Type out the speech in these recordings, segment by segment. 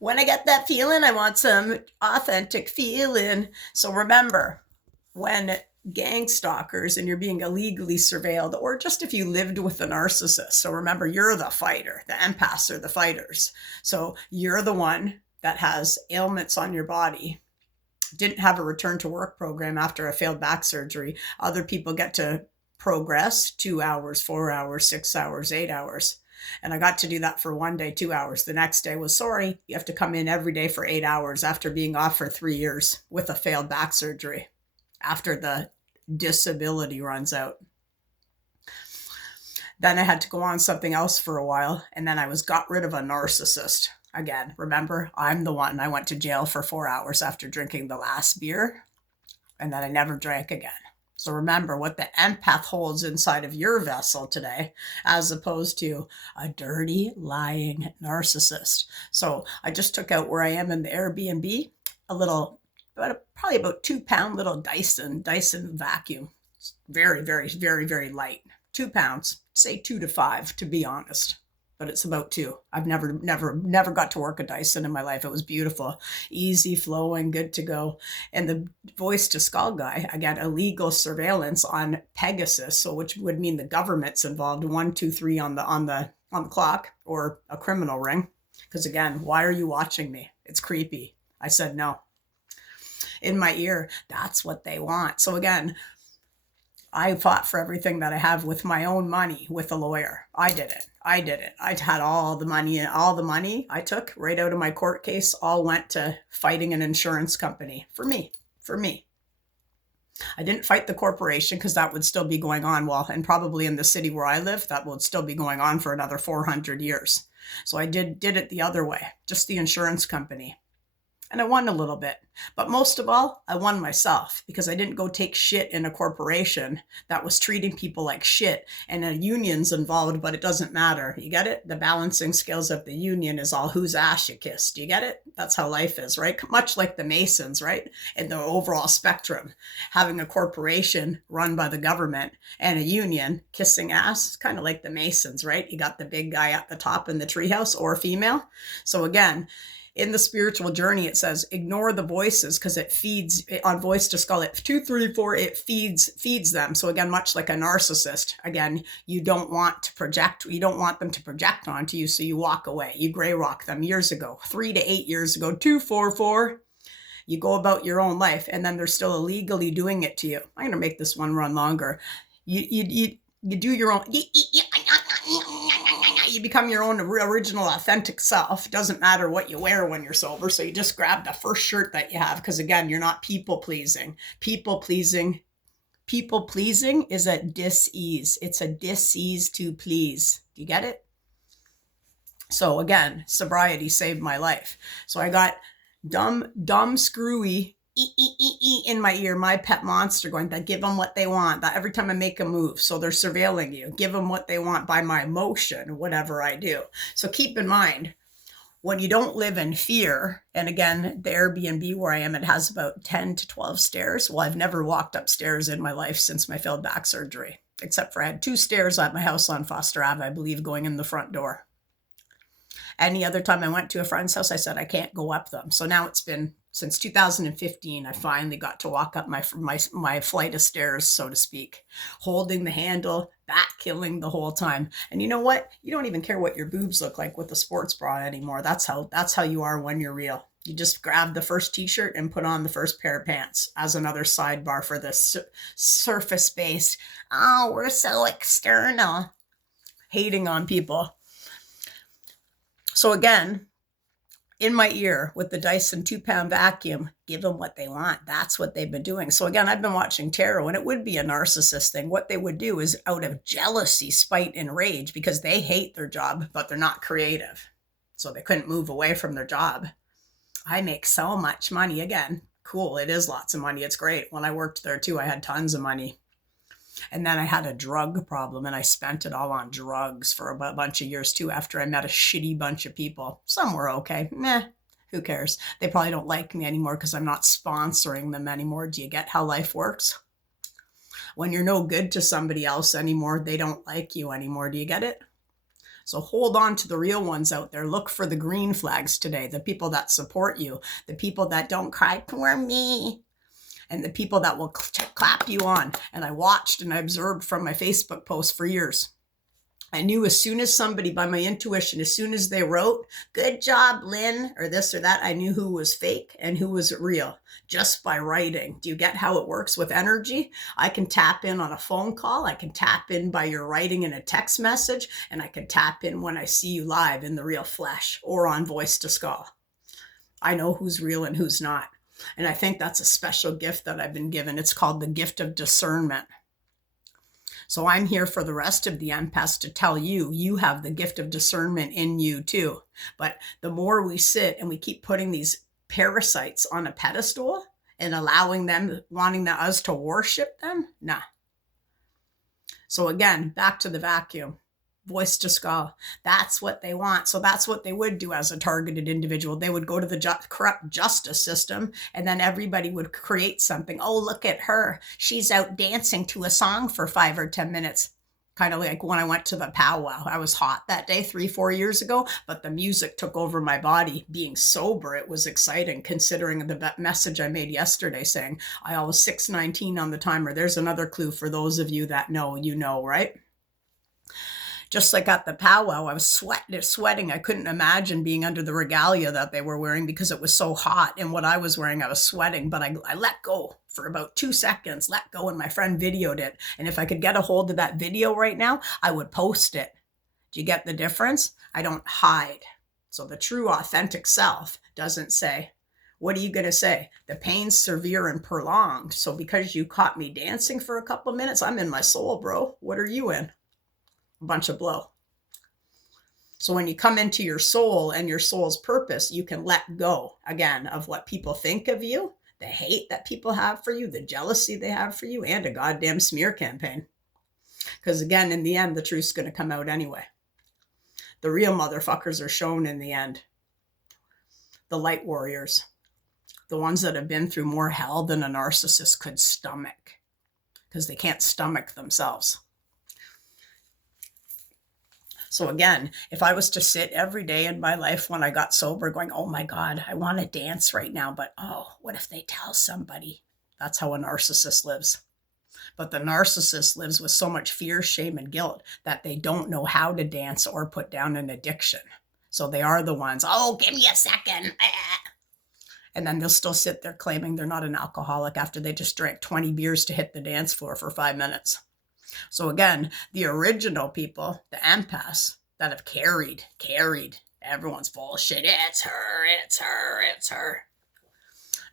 When I get that feeling, I want some authentic feeling. So remember, when gang stalkers and you're being illegally surveilled, or just if you lived with a narcissist. So remember, you're the fighter. The empaths are the fighters. So you're the one that has ailments on your body. Didn't have a return to work program after a failed back surgery. Other people get to progress 2 hours, 4 hours, 6 hours, 8 hours. And I got to do that for one day, 2 hours. The next day was, sorry, you have to come in every day for 8 hours after being off for 3 years with a failed back surgery after the disability runs out. Then I had to go on something else for a while. And then I was got rid of a narcissist. Again, remember, I'm the one. I went to jail for 4 hours after drinking the last beer. And then I never drank again. So remember what the empath holds inside of your vessel today, as opposed to a dirty, lying narcissist. So I just took out where I am in the Airbnb, a little, probably about 2 pound little Dyson vacuum. It's very, very, very, very light. 2 pounds, say 2 to 5, to be honest. But it's about 2. I've never got to work a Dyson in my life. It was beautiful, easy flowing, good to go. And the voice to skull guy, I got illegal surveillance on Pegasus, so which would mean the government's involved. 1, 2, 3 on the clock, or a criminal ring. Because again, why are you watching me? It's creepy. I said no. In my ear, that's what they want. So again, I fought for everything that I have with my own money with a lawyer. I did it. I had all the money, and all the money I took right out of my court case all went to fighting an insurance company for me. I didn't fight the corporation because that would still be going on. Well, and probably in the city where I live, that would still be going on for another 400 years. So I did it the other way, just the insurance company. And I won a little bit. But most of all, I won myself because I didn't go take shit in a corporation that was treating people like shit, and a union's involved, but it doesn't matter. You get it? The balancing scales of the union is all whose ass you kiss. Do you get it? That's how life is, right? Much like the Masons, right? In the overall spectrum, having a corporation run by the government and a union kissing ass, kind of like the Masons, right? You got the big guy at the top in the treehouse, or female. So again, in the spiritual journey, it says, ignore the voices because it feeds on voice to skull. It 2, 3, 4, it feeds them. So again, much like a narcissist, again, you don't want them to project onto you. So you walk away. You gray rock them years ago, 3 to 8 years ago, 2, 4, 4. You go about your own life, and then they're still illegally doing it to you. I'm going to make this one run longer. You do your own. You become your own original, authentic self. Doesn't matter what you wear when you're sober. So you just grab the first shirt that you have. Because again, you're not people pleasing. People pleasing is a dis-ease. It's a dis-ease to please. Do you get it? So again, sobriety saved my life. So I got dumb, screwy in my ear, my pet monster going, that give them what they want, that every time I make a move, so they're surveilling you, give them what they want by my emotion, whatever I do. So keep in mind, when you don't live in fear, and again, the Airbnb where I am, it has about 10 to 12 stairs. Well, I've never walked upstairs in my life since my failed back surgery, except for I had 2 stairs at my house on Foster Ave, I believe, going in the front door. Any other time I went to a friend's house, I said I can't go up them. So now it's been since 2015, I finally got to walk up my flight of stairs, so to speak, holding the handle, back killing the whole time. And you know what? You don't even care what your boobs look like with the sports bra anymore. That's how you are when you're real. You just grab the first t-shirt and put on the first pair of pants as another sidebar for this surface-based, oh, we're so external, hating on people. So again, in my ear with the Dyson 2-pound vacuum, give them what they want. That's what they've been doing. So again, I've been watching tarot, and it would be a narcissist thing. What they would do is out of jealousy, spite, and rage, because they hate their job, but they're not creative. So they couldn't move away from their job. I make so much money. Again, cool. It is lots of money. It's great. When I worked there too, I had tons of money. And then I had a drug problem, and I spent it all on drugs for a bunch of years too after I met a shitty bunch of people. Some were okay. Meh, who cares? They probably don't like me anymore because I'm not sponsoring them anymore. Do you get how life works? When you're no good to somebody else anymore, they don't like you anymore. Do you get it? So hold on to the real ones out there. Look for the green flags today, the people that support you, the people that don't cry, poor me, and the people that will clap you on. And I watched and I observed from my Facebook posts for years. I knew as soon as somebody, by my intuition, as soon as they wrote, good job, Lynn, or this or that, I knew who was fake and who was real just by writing. Do you get how it works with energy? I can tap in on a phone call. I can tap in by your writing in a text message, and I can tap in when I see you live in the real flesh or on voice to skull. I know who's real and who's not. And I think that's a special gift that I've been given. It's called the gift of discernment. So I'm here for the rest of the empaths to tell you, you have the gift of discernment in you too. But the more we sit and we keep putting these parasites on a pedestal and allowing them, wanting us to worship them, nah. So again, back to the vacuum. Voice to skull. That's what they want. So that's what they would do as a targeted individual. They would go to the corrupt justice system, and then everybody would create something. Oh, look at her. She's out dancing to a song for 5 or 10 minutes. Kind of like when I went to the powwow. I was hot that day 3-4 years ago, but the music took over my body. Being sober, it was exciting considering the message I made yesterday saying I was 6:19 on the timer. There's another clue for those of you that know, you know, right? Just like at the powwow, I was sweating. I couldn't imagine being under the regalia that they were wearing because it was so hot. And what I was wearing, I was sweating, but I let go for about 2 seconds, let go, and my friend videoed it. And if I could get a hold of that video right now, I would post it. Do you get the difference? I don't hide. So the true authentic self doesn't say, what are you going to say? The pain's severe and prolonged. So because you caught me dancing for a couple of minutes, I'm in my soul, bro. What are you in? A bunch of blow. So when you come into your soul and your soul's purpose, you can let go again of what people think of you, the hate that people have for you, the jealousy they have for you, and a goddamn smear campaign. Because again, in the end, the truth's going to come out anyway. The real motherfuckers are shown in the end. The light warriors, the ones that have been through more hell than a narcissist could stomach, because they can't stomach themselves. So again, if I was to sit every day in my life when I got sober going, oh my God, I want to dance right now, but oh, what if they tell somebody? That's how a narcissist lives. But the narcissist lives with so much fear, shame, and guilt that they don't know how to dance or put down an addiction. So they are the ones, oh, give me a second. And then they'll still sit there claiming they're not an alcoholic after they just drank 20 beers to hit the dance floor for 5 minutes. So again, the original people, the empaths that have carried, everyone's full of shit. It's her.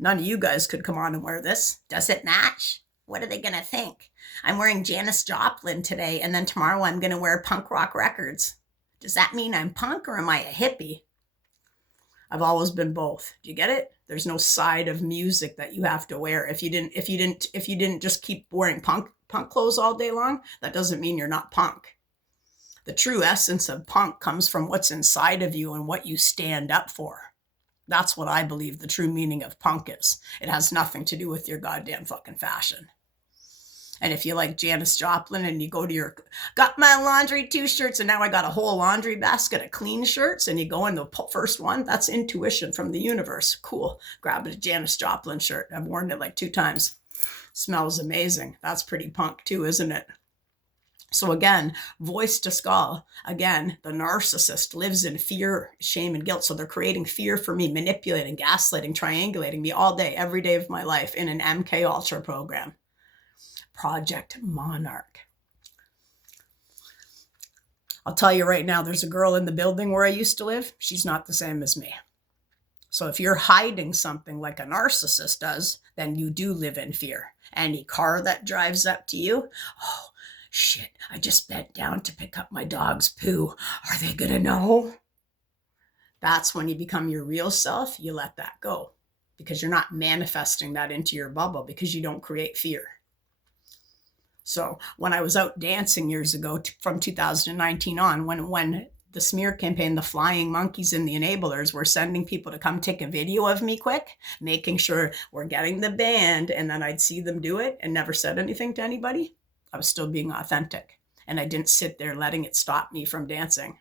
None of you guys could come on and wear this. Does it match? What are they going to think? I'm wearing Janis Joplin today, and then tomorrow I'm going to wear punk rock records. Does that mean I'm punk or am I a hippie? I've always been both. Do you get it? There's no side of music that you have to wear. If you didn't just keep wearing punk clothes all day long, that doesn't mean you're not punk. The true essence of punk comes from what's inside of you and what you stand up for. That's what I believe the true meaning of punk is. It has nothing to do with your goddamn fucking fashion. And if you like Janis Joplin and you go to your, got my laundry 2 shirts and now I got a whole laundry basket of clean shirts, and you go in the first one, that's intuition from the universe. Cool. Grab a Janis Joplin shirt. I've worn it like 2 times. Smells amazing. That's pretty punk too, isn't it? So again, voice to skull. Again, the narcissist lives in fear, shame, and guilt. So they're creating fear for me, manipulating, gaslighting, triangulating me all day, every day of my life in an MK Ultra program. Project Monarch. I'll tell you right now, there's a girl in the building where I used to live. She's not the same as me. So if you're hiding something like a narcissist does, then you do live in fear. Any car that drives up to you, oh, shit, I just bent down to pick up my dog's poo. Are they going to know? That's when you become your real self. You let that go because you're not manifesting that into your bubble because you don't create fear. So when I was out dancing years ago from 2019 on, when the smear campaign, the flying monkeys and the enablers were sending people to come take a video of me quick, making sure we're getting the band, and then I'd see them do it and never said anything to anybody, I was still being authentic. And I didn't sit there letting it stop me from dancing.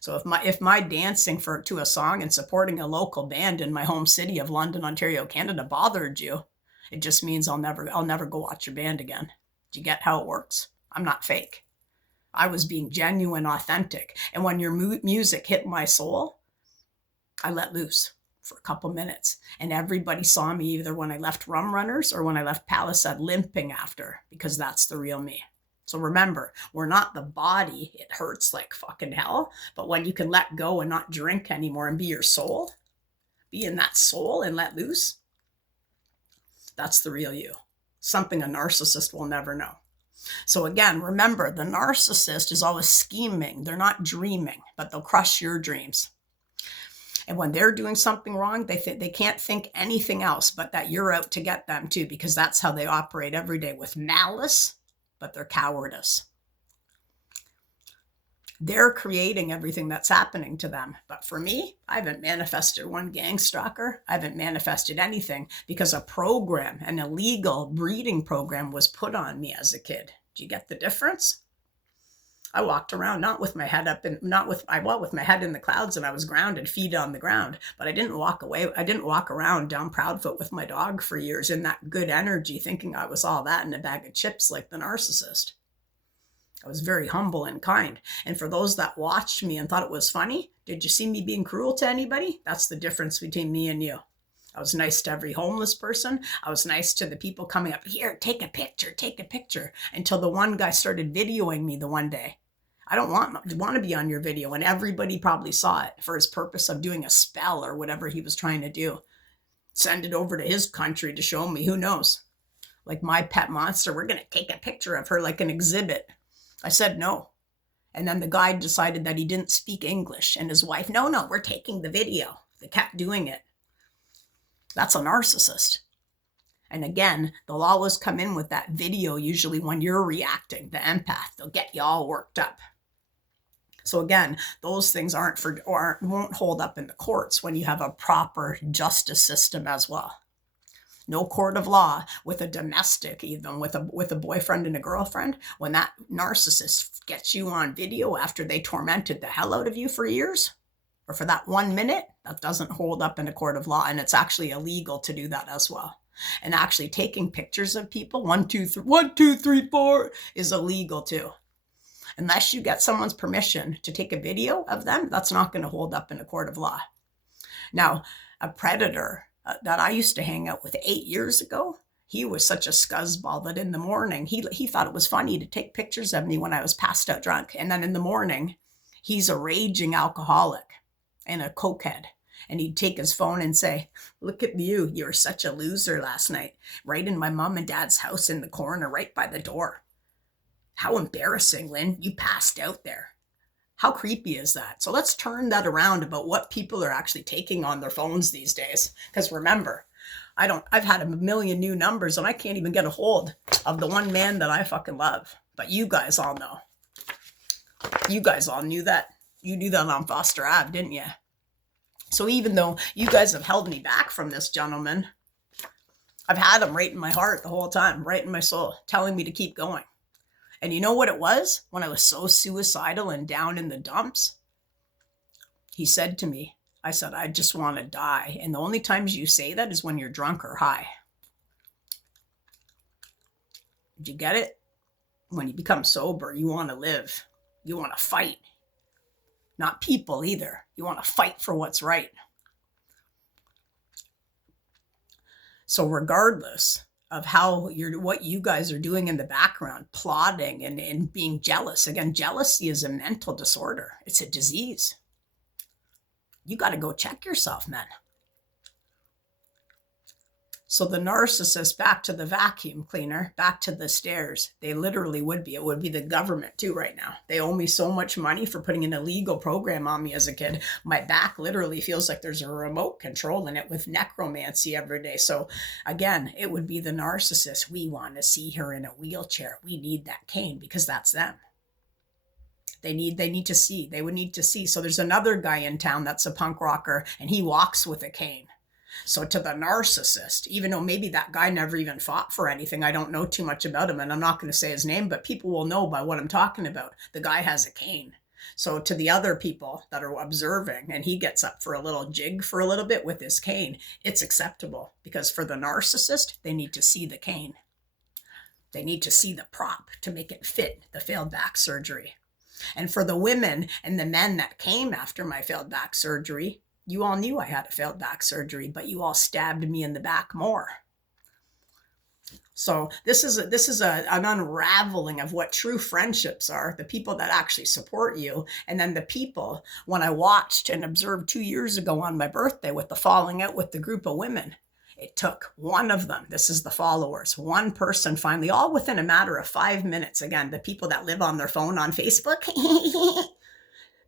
So if my dancing to a song and supporting a local band in my home city of London, Ontario, Canada bothered you, it just means I'll never go watch your band again. Do you get how it works? I'm not fake. I was being genuine, authentic. And when your music hit my soul, I let loose for a couple minutes. And everybody saw me either when I left Rum Runners or when I left Palisade limping after, because that's the real me. So remember, we're not the body. It hurts like fucking hell. But when you can let go and not drink anymore and be your soul, be in that soul and let loose, that's the real you. Something a narcissist will never know. So again, remember, the narcissist is always scheming. They're not dreaming, but they'll crush your dreams. And when they're doing something wrong, they can't think anything else but that you're out to get them too, because that's how they operate every day, with malice, but they're cowardice. They're creating everything that's happening to them. But for me, I haven't manifested one gang stalker. I haven't manifested anything because a program, an illegal breeding program, was put on me as a kid. Do you get the difference? I walked around not with my head up and I walked with my head in the clouds, and I was grounded, feet on the ground. But I didn't walk away. I didn't walk around down Proudfoot with my dog for years in that good energy, thinking I was all that in a bag of chips like the narcissist. I was very humble and kind. And for those that watched me and thought it was funny, did you see me being cruel to anybody? That's the difference between me and you. I was nice to every homeless person. I was nice to the people coming up, here, take a picture, until the one guy started videoing me the one day. I don't want to be on your video. And everybody probably saw it for his purpose of doing a spell or whatever he was trying to do. Send it over to his country to show me, who knows? Like my pet monster, we're going to take a picture of her like an exhibit. I said no. And then the guy decided that he didn't speak English. And his wife, no, we're taking the video. They kept doing it. That's a narcissist. And again, they'll always come in with that video, usually when you're reacting, the empath. They'll get you all worked up. So again, those things won't hold up in the courts when you have a proper justice system as well. No court of law with a domestic, even with a boyfriend and a girlfriend. When that narcissist gets you on video after they tormented the hell out of you for years, or for that 1 minute, that doesn't hold up in a court of law. And it's actually illegal to do that as well. And actually taking pictures of people, 1, 2, 3, 4, is illegal too. Unless you get someone's permission to take a video of them, that's not going to hold up in a court of law. Now, a predator that I used to hang out with 8 years ago, he was such a scuzzball that in the morning, he thought it was funny to take pictures of me when I was passed out drunk. And then in the morning, he's a raging alcoholic and a cokehead. And he'd take his phone and say, look at you. You were such a loser last night, right in my mom and dad's house in the corner, right by the door. How embarrassing, Lynn. You passed out there. How creepy is that? So let's turn that around about what people are actually taking on their phones these days. Because remember, I've had a million new numbers and I can't even get a hold of the one man that I fucking love. But you guys all know. You guys all knew that. You knew that on Foster Ave, didn't you? So even though you guys have held me back from this gentleman, I've had him right in my heart the whole time, right in my soul, telling me to keep going. And you know what it was? When I was so suicidal and down in the dumps, he said to me, I said, I just want to die. And the only times you say that is when you're drunk or high. Did you get it? When you become sober, you want to live. You want to fight. Not people either. You want to fight for what's right. So regardless of what you guys are doing in the background, plotting and being jealous. Again, jealousy is a mental disorder. It's a disease. You got to go check yourself, man. So the narcissist, back to the vacuum cleaner, back to the stairs, they literally would be. It would be the government too right now. They owe me so much money for putting an illegal program on me as a kid. My back literally feels like there's a remote control in it with necromancy every day. So again, it would be the narcissist. We want to see her in a wheelchair. We need that cane because that's them. They need to see. They would need to see. So there's another guy in town that's a punk rocker and he walks with a cane. So to the narcissist, even though maybe that guy never even fought for anything, I don't know too much about him and I'm not going to say his name, but people will know by what I'm talking about. The guy has a cane. So to the other people that are observing, and he gets up for a little jig for a little bit with his cane, it's acceptable, because for the narcissist, they need to see the cane. They need to see the prop to make it fit the failed back surgery. And for the women and the men that came after my failed back surgery, you all knew I had a failed back surgery, but you all stabbed me in the back more. So this is an unraveling of what true friendships are, the people that actually support you. And then the people, when I watched and observed 2 years ago on my birthday with the falling out with the group of women, it took one of them, this is the followers, one person finally, all within a matter of 5 minutes. Again, the people that live on their phone on Facebook,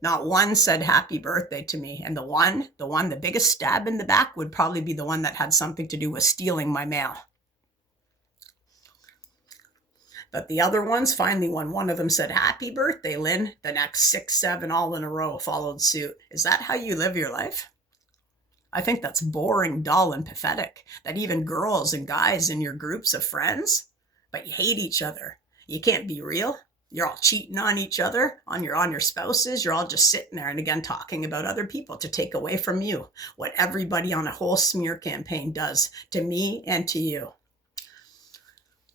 not one said happy birthday to me. And the biggest stab in the back would probably be the one that had something to do with stealing my mail. But the other ones, finally, when one of them said, happy birthday, Lynn, the next 6, 7, all in a row followed suit. Is that how you live your life? I think that's boring, dull, and pathetic. That even girls and guys in your groups of friends, but you hate each other. You can't be real. You're all cheating on each other, on your spouses. You're all just sitting there and again talking about other people to take away from you what everybody on a whole smear campaign does to me and to you.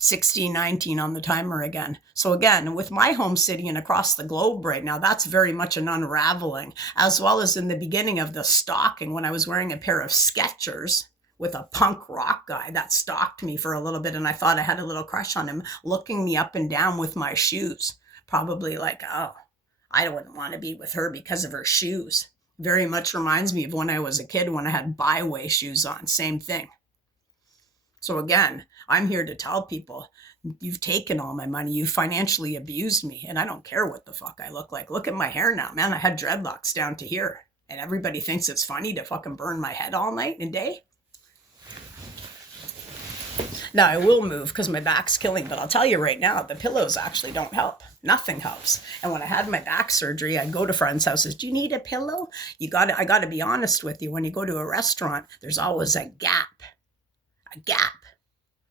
1619 on the timer again. So again, with my home city and across the globe right now, that's very much an unraveling, as well as in the beginning of the stalking when I was wearing a pair of Skechers with a punk rock guy that stalked me for a little bit. And I thought I had a little crush on him, looking me up and down with my shoes. Probably like, oh, I wouldn't want to be with her because of her shoes. Very much reminds me of when I was a kid, when I had byway shoes on, same thing. So again, I'm here to tell people, you've taken all my money, you've financially abused me, and I don't care what the fuck I look like. Look at my hair now, man. I had dreadlocks down to here, and everybody thinks it's funny to fucking burn my head all night and day. Now I will move because my back's killing, but I'll tell you right now, the pillows actually don't help. Nothing helps. And when I had my back surgery, I'd go to friends' houses. Do you need a pillow? I got to be honest with you. When you go to a restaurant, there's always a gap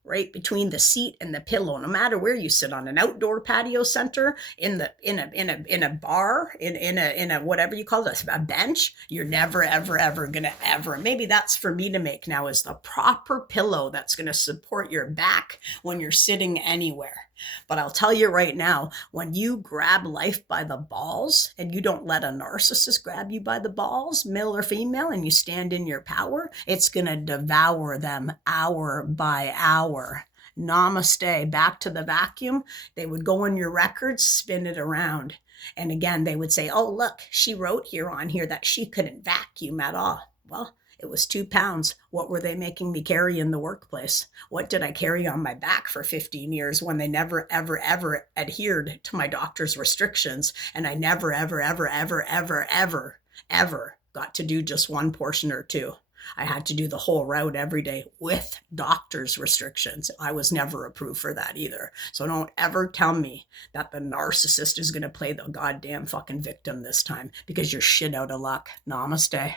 right between the seat and the pillow. No matter where you sit, on an outdoor patio center, in a bar, in a whatever you call it, a bench, you're never ever gonna ever. Maybe that's for me to make now, is the proper pillow that's gonna support your back when you're sitting anywhere. But I'll tell you right now, when you grab life by the balls and you don't let a narcissist grab you by the balls, male or female, and you stand in your power, it's going to devour them hour by hour. Namaste. Back to the vacuum. They would go in your records, spin it around. And again, they would say, oh, look, she wrote on here that she couldn't vacuum at all. Well, it was 2 pounds. What were they making me carry in the workplace? What did I carry on my back for 15 years when they never, ever adhered to my doctor's restrictions? And I never, ever got to do just one portion or two. I had to do the whole route every day with doctor's restrictions. I was never approved for that either. So don't ever tell me that the narcissist is going to play the goddamn fucking victim this time, because you're shit out of luck. Namaste.